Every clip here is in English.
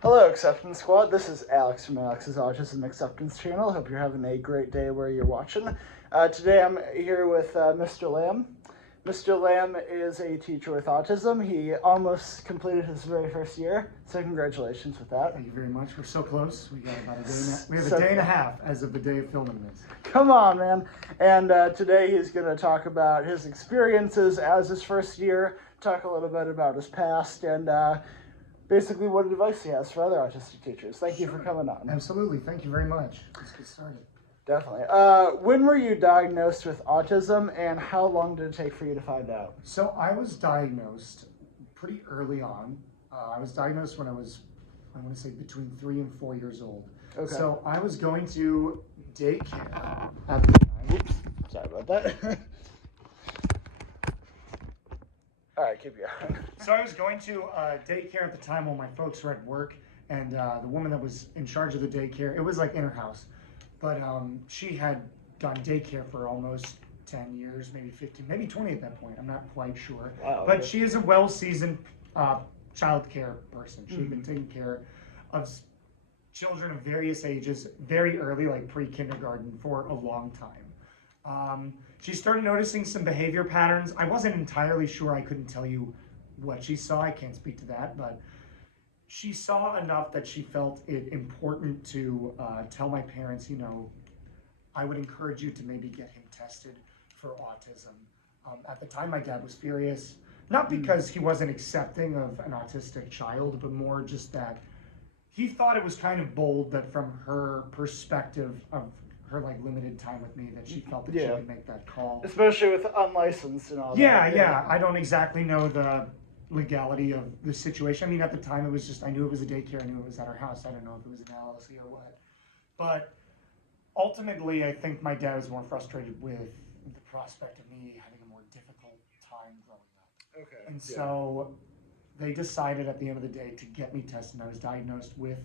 Hello, Acceptance Squad. This is Alex from Alex's Autism Acceptance Channel. Hope you're having a great day where you're watching. Today I'm here with Mr. Lamb. Mr. Lamb is a teacher with autism. He almost completed his very first year, so congratulations with that. Thank you very much. We're so close. We got about a day. We have a day and a half as of the day of filming this. Come on, man. And today he's going to talk about his experiences as his first year, talk a little bit about his past, and basically what advice he has for other autistic teachers. Thank you for coming on. Absolutely. Thank you very much. Let's get started. Definitely. When were you diagnosed with autism, and how long did it take for you to find out? So I was diagnosed pretty early on. I was diagnosed when I was, I want to say, between 3 and 4 years old. Okay. So I was going to daycare at the time. Oops. Sorry about that. All right, keep going. So I was going to daycare at the time while my folks were at work, and the woman that was in charge of the daycare, it was like in her house, but she had done daycare for almost 10 years, maybe 15, maybe 20 at that point. I'm not quite sure. Wow. But she is a well-seasoned child care person. She'd been taking care of children of various ages very early, like pre-kindergarten, for a long time. She started noticing some behavior patterns. I wasn't entirely sure. I couldn't tell you what she saw. I can't speak to that, but she saw enough that she felt it important to tell my parents, I would encourage you to maybe get him tested for autism. At the time, my dad was furious, not because he wasn't accepting of an autistic child, but more just that he thought it was kind of bold that from her perspective of her limited time with me, that she felt that she could make that call. Especially with unlicensed and all that. Yeah. I don't exactly know the legality of the situation. I mean, at the time, it was just, I knew it was a daycare, I knew it was at her house. I don't know if it was an LLC or what. But ultimately, I think my dad was more frustrated with the prospect of me having a more difficult time growing up. Okay. And so they decided at the end of the day to get me tested. I was diagnosed with,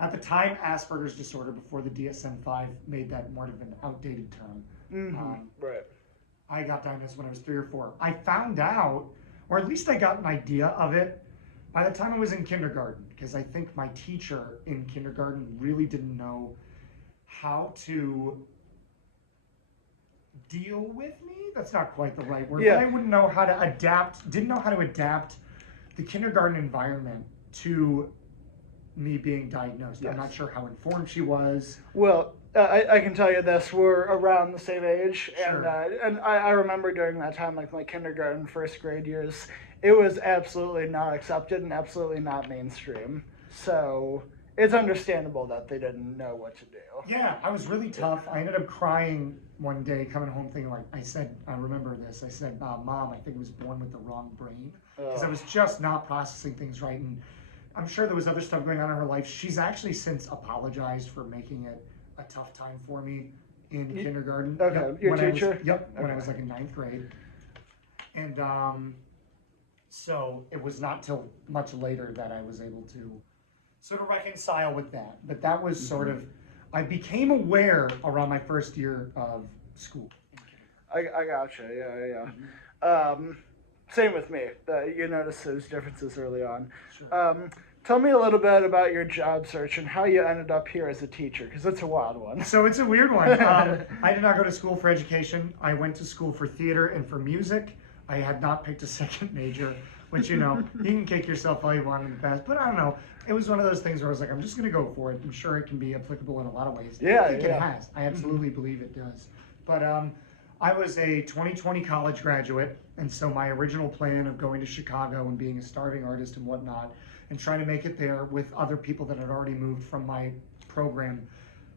at the time, Asperger's disorder, before the DSM-5 made that more of an outdated term. Right. I got diagnosed when I was 3 or 4. I found out, or at least I got an idea of it, by the time I was in kindergarten, because I think my teacher in kindergarten really didn't know how to deal with me. That's not quite the right word, but I wouldn't know how to adapt, didn't know how to adapt the kindergarten environment to me being diagnosed. Yes. I'm not sure how informed she was. Well, I can tell you this: we're around the same age, Sure. and I remember during that time, like my kindergarten, first grade years, it was absolutely not accepted and absolutely not mainstream. So it's understandable that they didn't know what to do. Yeah, I was really tough. I ended up crying one day coming home thinking, I remember this. I said, Mom, I think I was born with the wrong brain, because I was just not processing things right. And I'm sure there was other stuff going on in her life. She's actually since apologized for making it a tough time for me in kindergarten. Okay, your teacher? When I was in 9th grade. And so it was not till much later that I was able to sort of reconcile with that. But that was sort of, I became aware around my first year of school. I gotcha, yeah. Same with me. You notice those differences early on. Sure. Tell me a little bit about your job search and how you ended up here as a teacher, because it's a wild one. So it's a weird one. I did not go to school for education. I went to school for theater and for music. I had not picked a second major, which, you can kick yourself all you want in the past, but I don't know. It was one of those things where I was like, I'm just going to go for it. I'm sure it can be applicable in a lot of ways. Yeah, I think it has. I absolutely believe it does. But I was a 2020 college graduate, and so my original plan of going to Chicago and being a starving artist and whatnot, and trying to make it there with other people that had already moved from my program,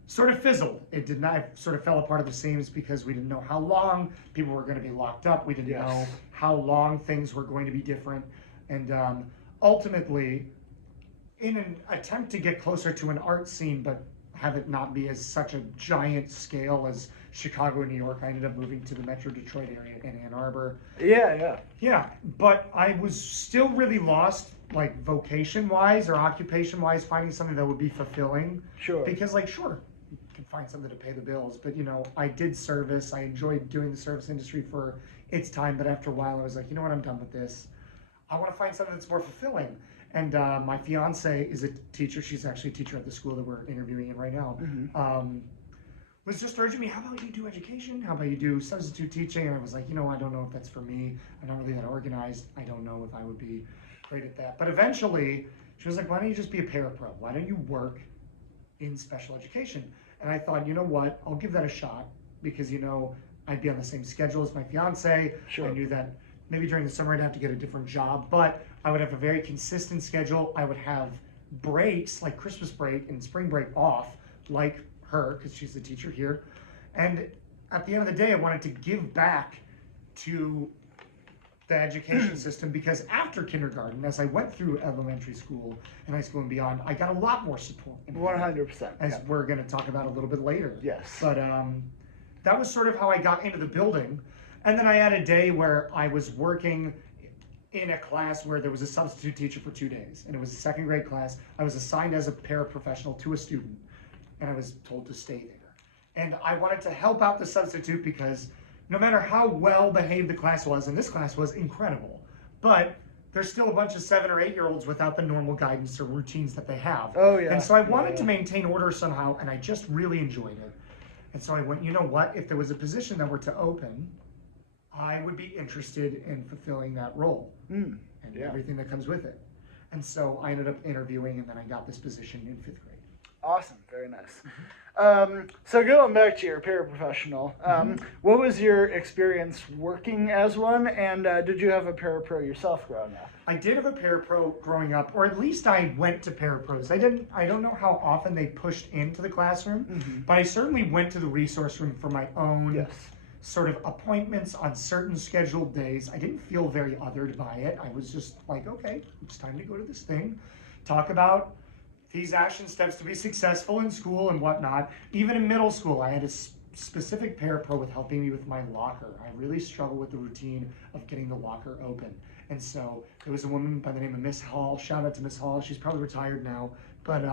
sort of fizzled. It did not, it sort of fell apart at the seams because we didn't know how long people were going to be locked up. We didn't know how long things were going to be different. And ultimately, in an attempt to get closer to an art scene, but have it not be as such a giant scale as Chicago and New York, I ended up moving to the Metro Detroit area in Ann Arbor. Yeah, but I was still really lost, vocation-wise or occupation-wise, finding something that would be fulfilling. Sure. Because, sure, you can find something to pay the bills, but, I did service. I enjoyed doing the service industry for its time, but after a while, I was like, you know what, I'm done with this. I want to find something that's more fulfilling. And my fiance is a teacher. She's actually a teacher at the school that we're interviewing in right now. Was just urging me, how about you do education? How about you do substitute teaching? And I was like, I don't know if that's for me. I'm not really that organized. I don't know if I would be great at that. But eventually, she was like, why don't you just be a parapro? Why don't you work in special education? And I thought, you know what? I'll give that a shot because, I'd be on the same schedule as my fiance. Sure. I knew that maybe during the summer I'd have to get a different job, but I would have a very consistent schedule. I would have breaks like Christmas break and spring break off like her because she's the teacher here. And at the end of the day, I wanted to give back to the education system because after kindergarten, as I went through elementary school and high school and beyond, I got a lot more support. 100%. As we're going to talk about a little bit later. Yes. But that was sort of how I got into the building. And then I had a day where I was working in a class where there was a substitute teacher for 2 days. And it was a second grade class. I was assigned as a paraprofessional to a student. And I was told to stay there. And I wanted to help out the substitute because no matter how well behaved the class was, and this class was incredible, but there's still a bunch of 7 or 8 year olds without the normal guidance or routines that they have. Oh, yeah. And so I wanted to maintain order somehow, and I just really enjoyed it. And so I went, you know what, if there was a position that were to open, I would be interested in fulfilling that role and everything that comes with it. And so I ended up interviewing, and then I got this position in 5th grade. Awesome, very nice. So going back to your paraprofessional, what was your experience working as one, and did you have a parapro yourself growing up? I did have a parapro growing up, or at least I went to parapros. I don't know how often they pushed into the classroom, but I certainly went to the resource room for my own sort of appointments on certain scheduled days. I didn't feel very othered by it. I was just like, okay, it's time to go to this thing, talk about these action steps to be successful in school and whatnot. Even in middle school, I had a specific parapro with helping me with my locker. I really struggled with the routine of getting the locker open. And so there was a woman by the name of Miss Hall. Shout out to Miss Hall. She's probably retired now. But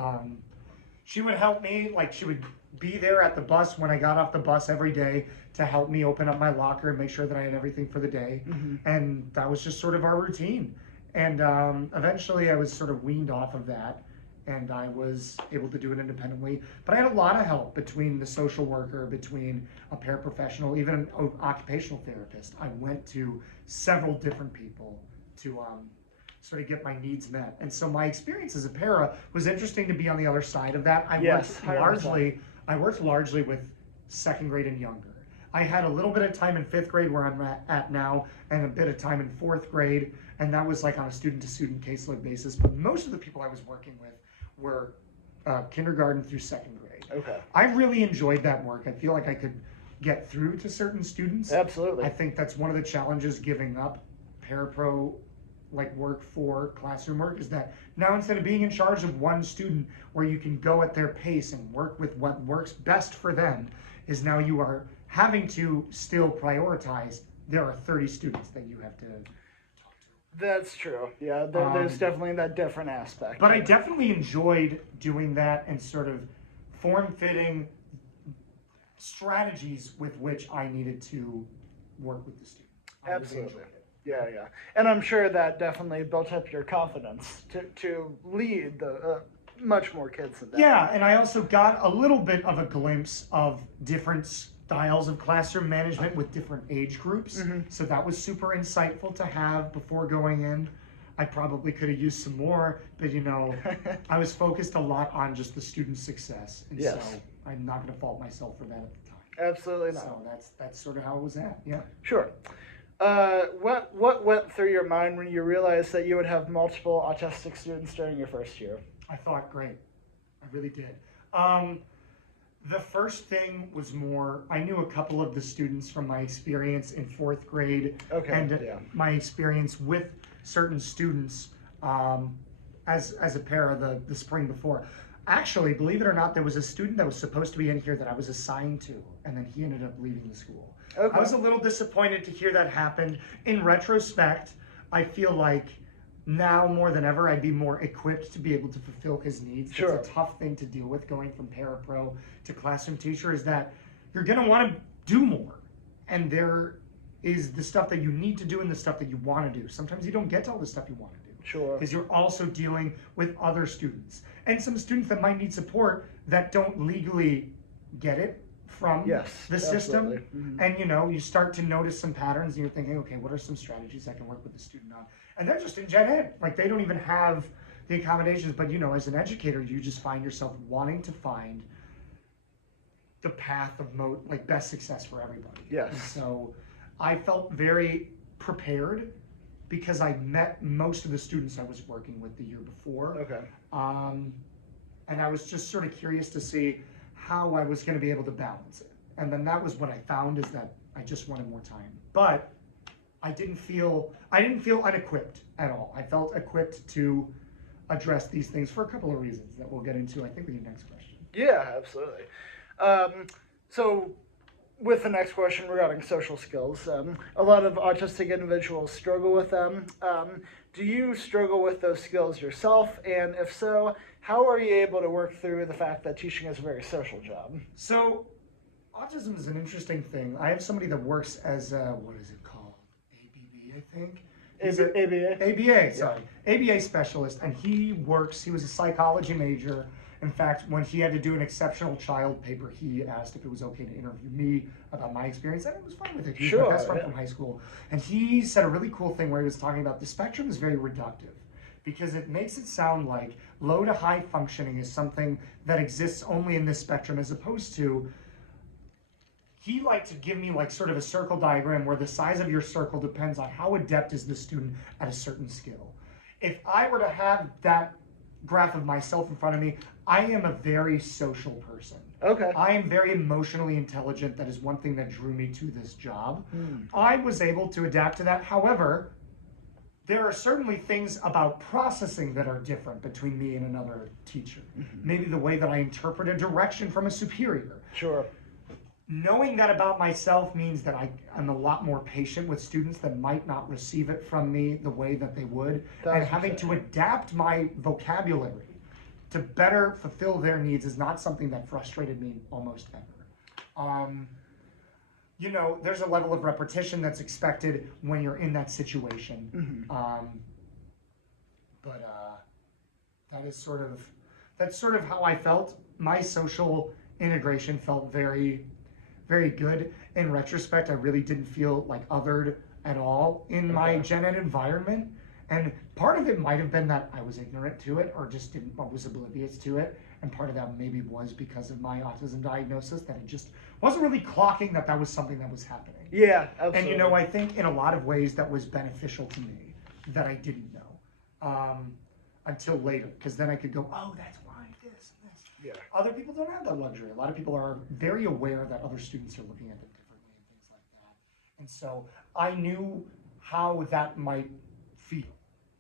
she would help me. Like, she would be there at the bus when I got off the bus every day to help me open up my locker and make sure that I had everything for the day. And that was just sort of our routine. And eventually I was sort of weaned off of that. And I was able to do it independently. But I had a lot of help between the social worker, between a paraprofessional, even an occupational therapist. I went to several different people to sort of get my needs met. And so my experience as a para was interesting to be on the other side of that. I worked largely with second grade and younger. I had a little bit of time in 5th grade where I'm at now, and a bit of time in 4th grade, and that was like on a student-to-student caseload basis. But most of the people I was working with were kindergarten through 2nd grade. Okay. I really enjoyed that work. I feel like I could get through to certain students. Absolutely. I think that's one of the challenges giving up parapro like work for classroom work is that now instead of being in charge of one student where you can go at their pace and work with what works best for them, is now you are having to still prioritize. There are 30 students that you have to talk to. That's true. Yeah, there's definitely that different aspect. But I definitely enjoyed doing that and sort of form-fitting strategies with which I needed to work with the student. Absolutely. Yeah. And I'm sure that definitely built up your confidence to lead the much more kids than that. Yeah, and I also got a little bit of a glimpse of different styles of classroom management with different age groups. So that was super insightful to have before going in. I probably could have used some more, but I was focused a lot on just the student success. And so I'm not going to fault myself for that at the time. Absolutely not. So that's sort of how it was at, yeah. Sure. What went through your mind when you realized that you would have multiple autistic students during your first year? I thought, great. I really did. The first thing was I knew a couple of the students from my experience in 4th grade my experience with certain students as a para the spring before. Actually, believe it or not, there was a student that was supposed to be in here that I was assigned to, and then he ended up leaving the school. Okay. I was a little disappointed to hear that happen. In retrospect, I feel like now more than ever, I'd be more equipped to be able to fulfill his needs. Sure. It's a tough thing to deal with going from parapro to classroom teacher, is that you're going to want to do more. And there is the stuff that you need to do and the stuff that you want to do. Sometimes you don't get to all the stuff you want to do. Sure. Because you're also dealing with other students and some students that might need support that don't legally get it from the system. Mm-hmm. And you start to notice some patterns and you're thinking, okay, what are some strategies I can work with the student on? And they're just in gen ed. Like they don't even have the accommodations, but as an educator, you just find yourself wanting to find the path of best success for everybody. Yes. And so I felt very prepared because I met most of the students I was working with the year before. Okay. And I was just sort of curious to see how I was going to be able to balance it. And then that was what I found, is that I just wanted more time. But I didn't feel unequipped at all. I felt equipped to address these things for a couple of reasons that we'll get into, I think, with your next question. Yeah, absolutely. So with the next question regarding social skills, a lot of autistic individuals struggle with them. Do you struggle with those skills yourself? And if so, how are you able to work through the fact that teaching is a very social job? So autism is an interesting thing. I have somebody that works as what is it called? ABB, I think. ABA? ABA, sorry. Yeah. ABA specialist, and he was a psychology major. In fact, when he had to do an exceptional child paper, he asked if it was okay to interview me about my experience, and I was fine with it. He was my best friend from high school. And he said a really cool thing where he was talking about the spectrum is very reductive, because it makes it sound like low to high functioning is something that exists only in this spectrum, as opposed to, he liked to give me sort of a circle diagram where the size of your circle depends on how adept is the student at a certain skill. If I were to have that graph of myself in front of me, I am a very social person. Okay. I am very emotionally intelligent. That is one thing that drew me to this job. I was able to adapt to that. However, there are certainly things about processing that are different between me and another teacher. Maybe the way that I interpret a direction from a superior. Sure. Knowing that about myself means that I'm a lot more patient with students that might not receive it from me the way that they would. And having to adapt my vocabulary to better fulfill their needs is not something that frustrated me almost ever. There's a level of repetition that's expected when you're in that situation. But that's sort of how I felt. My social integration felt very, very good. In retrospect, I really didn't feel othered at all in my gen ed environment. And part of it might have been that I was ignorant to it, or was oblivious to it. And part of that maybe was because of my autism diagnosis, that it just wasn't really clocking that was something that was happening. Yeah, absolutely. And I think in a lot of ways that was beneficial to me, that I didn't know until later, because then I could go, oh, that's why this and this. Yeah. Other people don't have that luxury. A lot of people are very aware that other students are looking at them differently and things like that. And so I knew how that might feel,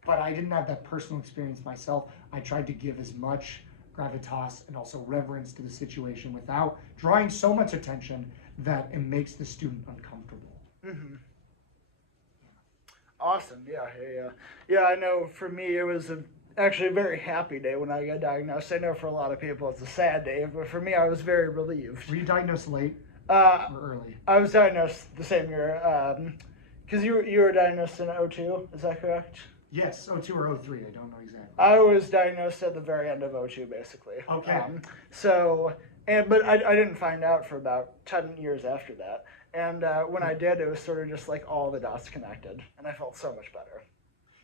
but I didn't have that personal experience myself. I tried to give as much gravitas and also reverence to the situation without drawing so much attention that it makes the student uncomfortable. Awesome. Yeah, I know for me it was actually a very happy day when I got diagnosed. I know for a lot of people it's a sad day, but for me I was very relieved. Were you diagnosed late or early? I was diagnosed the same year, because you were diagnosed in 2002, is that correct? Yes, 2002 or 2003, I don't know exactly. I was diagnosed at the very end of 2002, basically. Okay. But I didn't find out for about 10 years after that. And when I did, it was sort of just all the dots connected, and I felt so much better.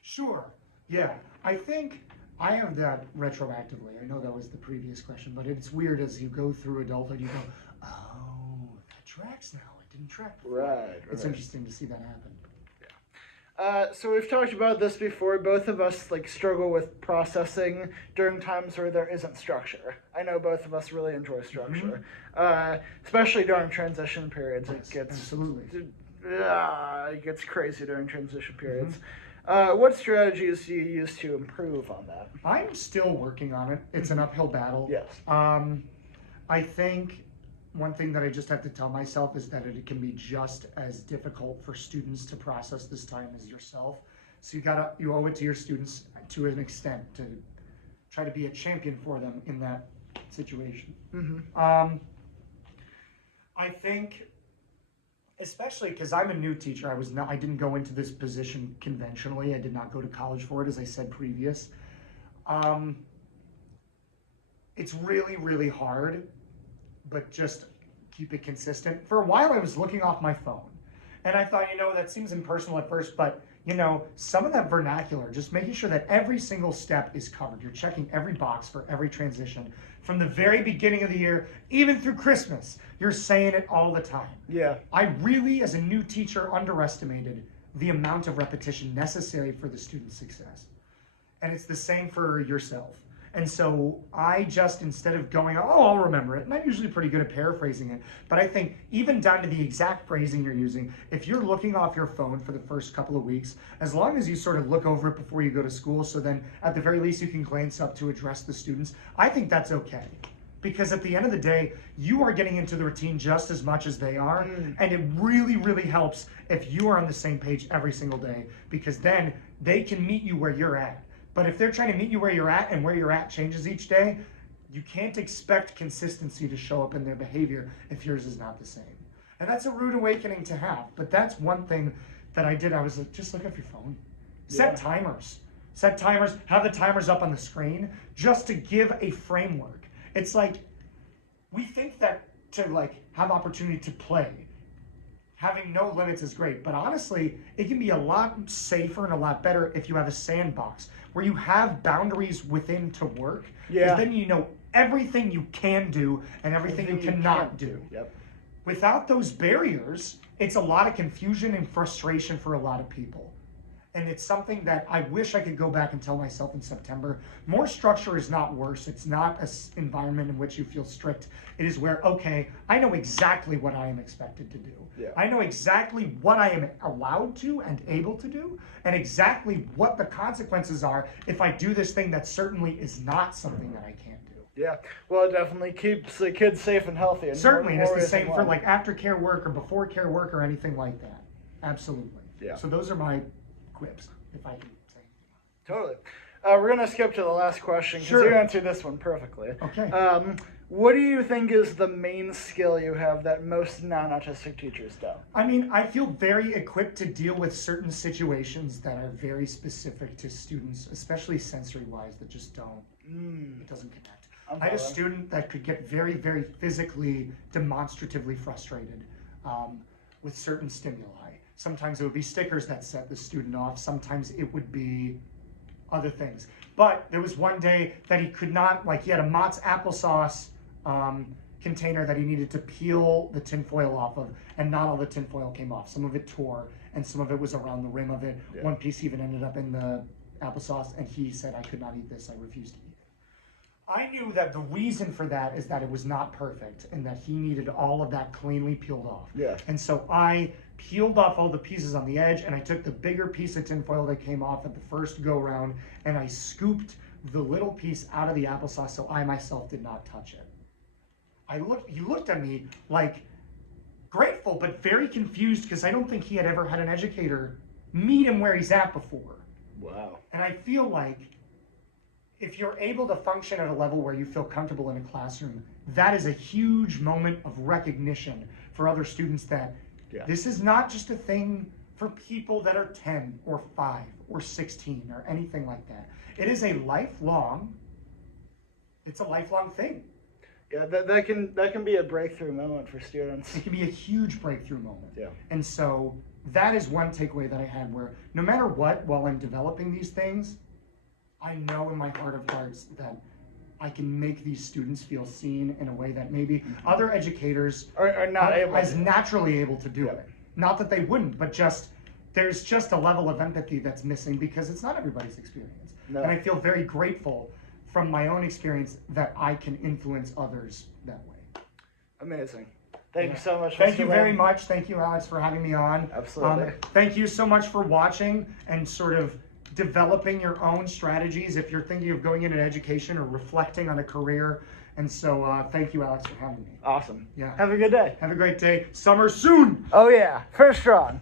Sure. Yeah. I think I have that retroactively. I know that was the previous question, but it's weird as you go through adulthood, you go, oh, that tracks now. It didn't track before. Right. It's interesting to see that happen. So we've talked about this before. Both of us struggle with processing during times where there isn't structure. I know both of us really enjoy structure, especially during transition periods. Yes, absolutely. It gets crazy during transition periods. What strategies do you use to improve on that? I'm still working on it. It's an uphill battle. Yes. I think one thing that I just have to tell myself is that it can be just as difficult for students to process this time as yourself. So you owe it to your students to an extent to try to be a champion for them in that situation. I think especially because I'm a new teacher. I didn't go into this position conventionally. I did not go to college for it, as I said previous. It's really, really hard, but just keep it consistent. For a while, I was looking off my phone, and I thought, that seems impersonal at first, but some of that vernacular, just making sure that every single step is covered. You're checking every box for every transition from the very beginning of the year, even through Christmas. You're saying it all the time. Yeah. I really, as a new teacher, underestimated the amount of repetition necessary for the student's success. And it's the same for yourself. And so I just, instead of going, I'll remember it, and I'm usually pretty good at paraphrasing it, but I think even down to the exact phrasing you're using, if you're looking off your phone for the first couple of weeks, as long as you sort of look over it before you go to school, so then at the very least you can glance up to address the students, I think that's okay. Because at the end of the day, you are getting into the routine just as much as they are, and it really, really helps if you are on the same page every single day, because then they can meet you where you're at. But if they're trying to meet you where you're at, and where you're at changes each day, you can't expect consistency to show up in their behavior if yours is not the same. And that's a rude awakening to have. But that's one thing that I did. I was like, just look at your phone. Set timers. Set timers. Have the timers up on the screen just to give a framework. It's like, we think that to have opportunity to play, having no limits is great, but honestly, it can be a lot safer and a lot better if you have a sandbox where you have boundaries within to work. Because then you know everything you can do and everything you cannot do. Yep. Without those barriers, it's a lot of confusion and frustration for a lot of people. And it's something that I wish I could go back and tell myself in September. More structure is not worse. It's not an environment in which you feel strict. It is where, okay, I know exactly what I am expected to do. Yeah. I know exactly what I am allowed to and able to do, and exactly what the consequences are if I do this thing that certainly is not something that I can't do. Yeah, well, it definitely keeps the kids safe and healthy. And certainly, and it's the same for aftercare work or before care work or anything like that. Absolutely. Yeah. So those are my quips, if I can say. Totally. We're going to skip to the last question because you answered this one perfectly. Okay. What do you think is the main skill you have that most non-autistic teachers don't? I mean, I feel very equipped to deal with certain situations that are very specific to students, especially sensory-wise, that just don't, it doesn't connect. I had a student that could get very, very physically, demonstratively frustrated with certain stimuli. Sometimes it would be stickers that set the student off. Sometimes it would be other things. But there was one day that he could not, he had a Mott's applesauce container that he needed to peel the tinfoil off of, and not all the tinfoil came off. Some of it tore, and some of it was around the rim of it. Yeah. One piece even ended up in the applesauce, and he said, I could not eat this. I refused to eat it. I knew that the reason for that is that it was not perfect, and that he needed all of that cleanly peeled off. Yeah. And so I peeled off all the pieces on the edge, and I took the bigger piece of tinfoil that came off at the first go round, and I scooped the little piece out of the applesauce so I myself did not touch it. He looked at me grateful, but very confused, because I don't think he had ever had an educator meet him where he's at before. Wow. And I feel like if you're able to function at a level where you feel comfortable in a classroom, that is a huge moment of recognition for other students that this is not just a thing for people that are 10 or 5 or 16 or anything like that. It is a lifelong thing. Yeah, that can be a breakthrough moment for students. It can be a huge breakthrough moment. Yeah. And so that is one takeaway that I had, where no matter what, while I'm developing these things, I know in my heart of hearts that I can make these students feel seen in a way that maybe other educators are not as naturally able to do it. Not that they wouldn't, but there's just a level of empathy that's missing, because it's not everybody's experience. No. And I feel very grateful from my own experience that I can influence others that way. Amazing. Thank you so much. Thank you very much. Thank you, Alex, for having me on. Absolutely. Thank you so much for watching and sort of developing your own strategies if you're thinking of going into education or reflecting on a career. And so thank you, Alex, for having me. Awesome. Yeah. Have a good day. Have a great day. Summer soon. Oh yeah, first strong.